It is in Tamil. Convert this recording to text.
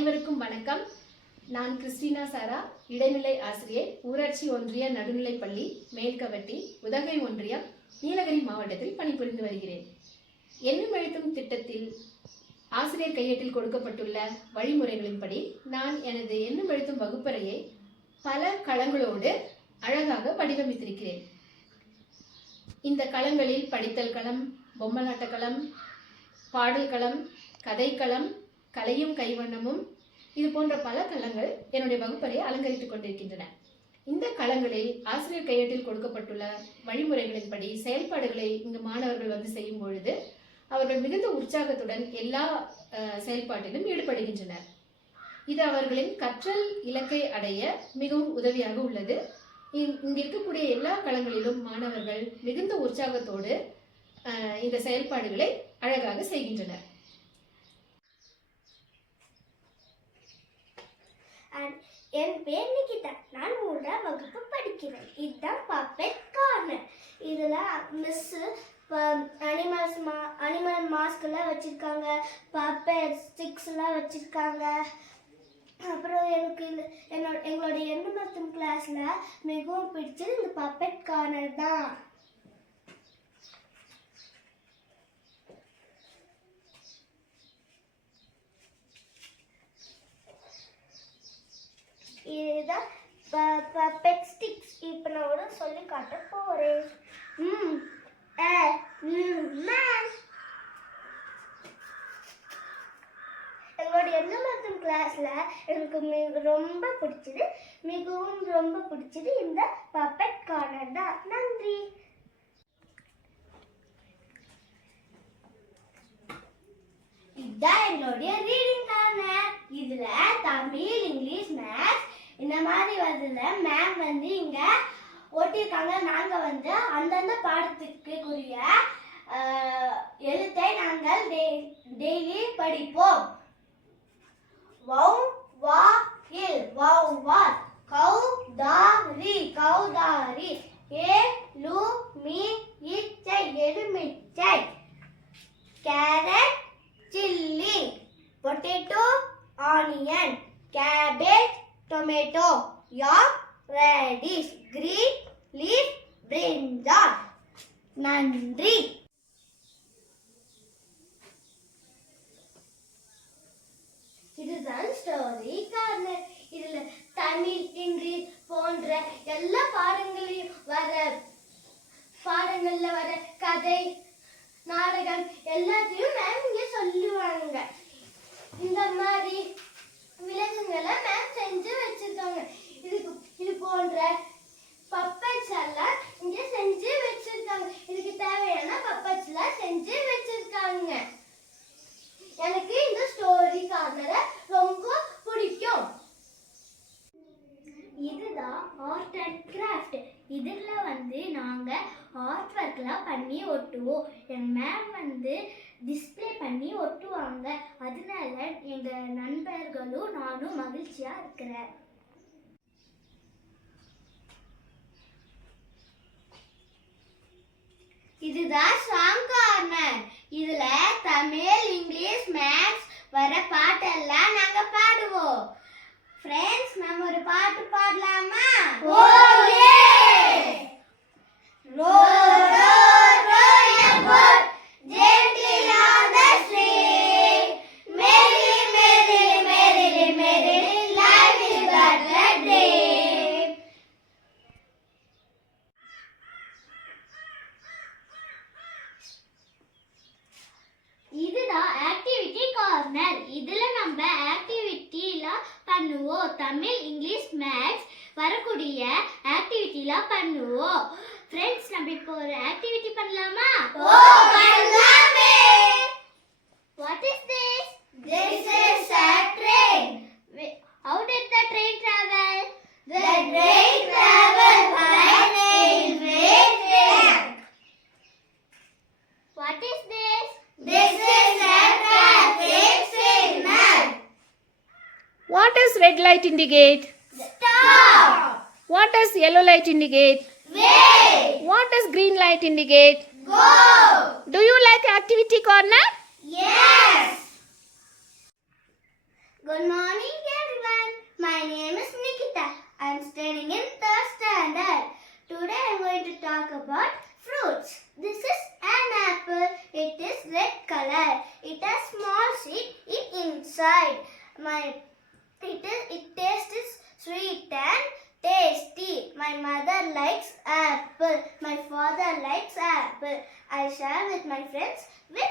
அனைவருக்கும் வணக்கம். நான் கிறிஸ்டினா சாரா இடைநிலை ஆசிரியர் ஊராட்சி ஒன்றிய நடுநிலைப்பள்ளி மேல்கவட்டி உதகை ஒன்றியம் நீலகிரி மாவட்டத்தில் பணிபுரிந்து வருகிறேன். எண்ணும் எழுத்தும் திட்டத்தில் ஆசிரியர் கையேட்டில் கொடுக்கப்பட்டுள்ள வழிமுறைகளின்படி நான் எனது எண்ணும் எழுத்தும் வகுப்பறையை பல களங்களோடு அழகாக வடிவமைத்திருக்கிறேன். இந்த களங்களில் படித்தல் களம் பொம்மலாட்ட களம் பாடல் களம் கதைக்களம் கலையும் கைவண்ணமும் இது போன்ற பல களங்கள் என்னுடைய வகுப்பறையை அலங்கரித்துக் கொண்டிருக்கின்றன. இந்த களங்களில் ஆசிரியர் கையேட்டில் கொடுக்கப்பட்டுள்ள வழிமுறைகளின்படி செயல்பாடுகளை இங்கு மாணவர்கள் வந்து செய்யும் பொழுது அவர்கள் மிகுந்த உற்சாகத்துடன் எல்லா செயல்பாட்டிலும் ஈடுபடுகின்றனர். இது அவர்களின் கற்றல் இலக்கை அடைய மிகவும் உதவியாக உள்ளது. இங்- இங்கு இருக்கக்கூடிய எல்லா களங்களிலும் மாணவர்கள் மிகுந்த உற்சாகத்தோடு இந்த செயல்பாடுகளை அழகாக செய்கின்றனர். பேர் நான் மூன்றாம் வகுப்பு படிக்கிறேன். இதுதான் பப்பெட் கார்னர் இதில் மிஸ்ஸு அனிமல்ஸ் மா அனிமல் மாஸ்க்லாம் வச்சுருக்காங்க. பப்பெட் ஸ்டிக்ஸ்லாம் வச்சுருக்காங்க. அப்புறம் எனக்கு இந்த என்னோட எங்களோட எண்ணு மருத்துவம் கிளாஸில் மிகவும் பிடிச்சது இந்த பப்பெட் கார்னர் தான். இதுதான் பெட் ஸ்டிக்ஸ் இப்போ நான் ஒரு சொல்லி காட்ட போகிறேன் ம் ஏ ம் மேம் எங்களோட எண்ண மருத்துவம் கிளாஸில் எனக்கு மிக ரொம்ப பிடிச்சது மிகவும் ரொம்ப பிடிச்சது இந்த பப்பெட் கார்னர் தான். நன்றி. இதுதான் எங்களுடைய ரீடிங் கார்னர் இதில் தமிழ் இங்கிலீஷ் மேத்ஸ் மாதிரி வருதுல மேம் வந்து இங்க ஒட்டியிருக்காங்க. நாங்க வந்து அந்தந்த பாடத்துக்கு உரிய எழுத்தை நாங்கள் டெய்லி படிப்போம். வௌ வா இல் வௌ வா கௌ தாரி கௌதாரி ஏ லு மீ இச்ச ரேடிஷ் கிரீன் லீஃப் பிரிஞ்சால் நன்றி இதுதான் ஸ்டோரி கார்னர் இதுல தமிழ் இங்கிலீஷ் போன்ற எல்லா பாடங்களையும் வர பாடங்கள்ல வர கதை நாடகம் எல்லாத்தையும் மேம் இங்க சொல்லுவாங்க. இந்த மாதிரி விலங்குகளை மேம் செஞ்சு வச்சிருக்காங்க. இதுக்கு இது போன்ற பப்பட்ஸ் எல்லாம் இங்க செஞ்சு வச்சிருக்காங்க. இதுக்கு தேவையான பப்பட்ஸ் எல்லாம் செஞ்சு வச்சிருக்காங்க. எனக்கு இந்த ஸ்டோரி கார்னரை ரொம்ப பிடிக்கும். இதுதான் ஆர்ட் அண்ட் கிராஃப்ட் இதில் வந்து நாங்கள் ஆர்ட் ஒர்க்லாம் பண்ணி ஒட்டுவோம். என் மேம் வந்து டிஸ்ப்ளே பண்ணி ஒட்டுவாங்க. அதனால எங்கள் நண்பர்களும் நானும் மகிழ்ச்சியாக இருக்கிறேன். இதுதான் சாங் கார்னர் இதுல தமிழ் இங்கிலீஷ் மேத்ஸ் வர பாட்டெல்லாம் நாங்க பாடுவோம். ஃப்ரெண்ட்ஸ் நம்ம ஒரு பாட்டு பாடலாமா? தமிழ் இங்கிலீஷ் மேத்ஸ் வரக்கூடிய ஆக்டிவிட்டிலாம் பண்ணுவோம். ஃப்ரெண்ட்ஸ் நம்ம இப்போ ஒரு ஆக்டிவிட்டி பண்ணலாமா. Light indicate? stop What does yellow light indicate? wait What does green light indicate? go Do you like activity corner? yes Good morning, everyone. My name is Nikita. I am studying in third standard. Today I am going to talk about fruits. This is an apple. It is red color. It has small seed in inside. My it is it tastes sweet and tasty. My mother likes apple. My father likes apple. I share with my friends with.